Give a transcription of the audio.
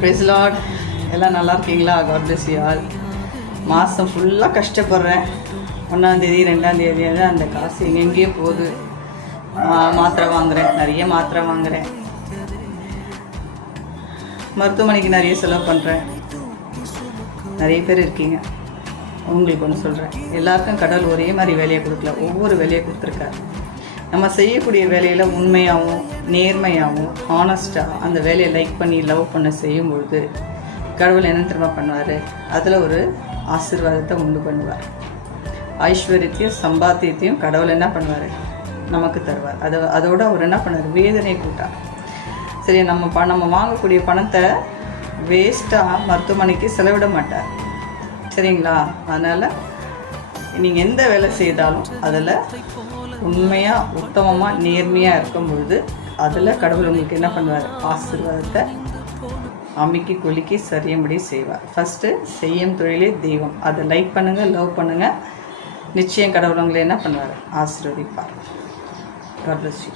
Price Lord. எல்லாம் நல்லா இருக்கீங்களா? God bless you all. மாதம் ஃபுல்லாக கஷ்டப்படுறேன். 1ஆம் தேதி 2ஆம் தேதி அந்த காசு எங்கெங்கேயே போகுது. மாத்திரை வாங்குகிறேன், நிறைய மாத்திரை வாங்குகிறேன். மருத்துவமனைக்கு நிறைய செலவு பண்ணுறேன். நிறைய பேர் இருக்கீங்க. உங்களுக்கு ஒன்று சொல்கிறேன், எல்லாருக்கும் கடவுள் ஒரே மாதிரி வேலையை கொடுக்கல, ஒவ்வொரு வேலையை கொடுத்துருக்காரு. நம்ம செய்யக்கூடிய வேலையில் உண்மையாகவும் நேர்மையாகவும் ஹானஸ்ட்டாக அந்த வேலையை லைக் பண்ணி லவ் பண்ண செய்யும்பொழுது கடவுள் என்ன திரும்ப பண்ணுவார்? அதில் ஒரு ஆசீர்வாதத்தை உண்டு பண்ணுவார். ஐஸ்வர்யத்தையும் சம்பாத்தியத்தையும் கடவுள் என்ன பண்ணுவார்? நமக்கு தருவார். அதோடு அவர் என்ன பண்ணுவார்? வேதனை கூட்டார். சரி, நம்ம வாங்கக்கூடிய பணத்தை வேஸ்ட்டாக மருத்துவமனைக்கு செலவிட மாட்டார். சரிங்களா? அதனால் நீங்கள் எந்த வேலை செய்தாலும் அதில் உண்மையாக உத்தமமாக நேர்மையாக இருக்கும் பொழுது அதில் கடவுள் உங்களுக்கு என்ன பண்ணுவார்? ஆசீர்வாதத்தை அமுக்கி குலுக்கி சரியும்படி செய்வார். ஃபஸ்ட்டு செய்யும் தொழிலே தெய்வம். அதை லைக் பண்ணுங்கள், லவ் பண்ணுங்கள். நிச்சயம் கடவுள் உங்களை என்ன பண்ணுவார்? ஆசீர்வதிப்பார். God bless you.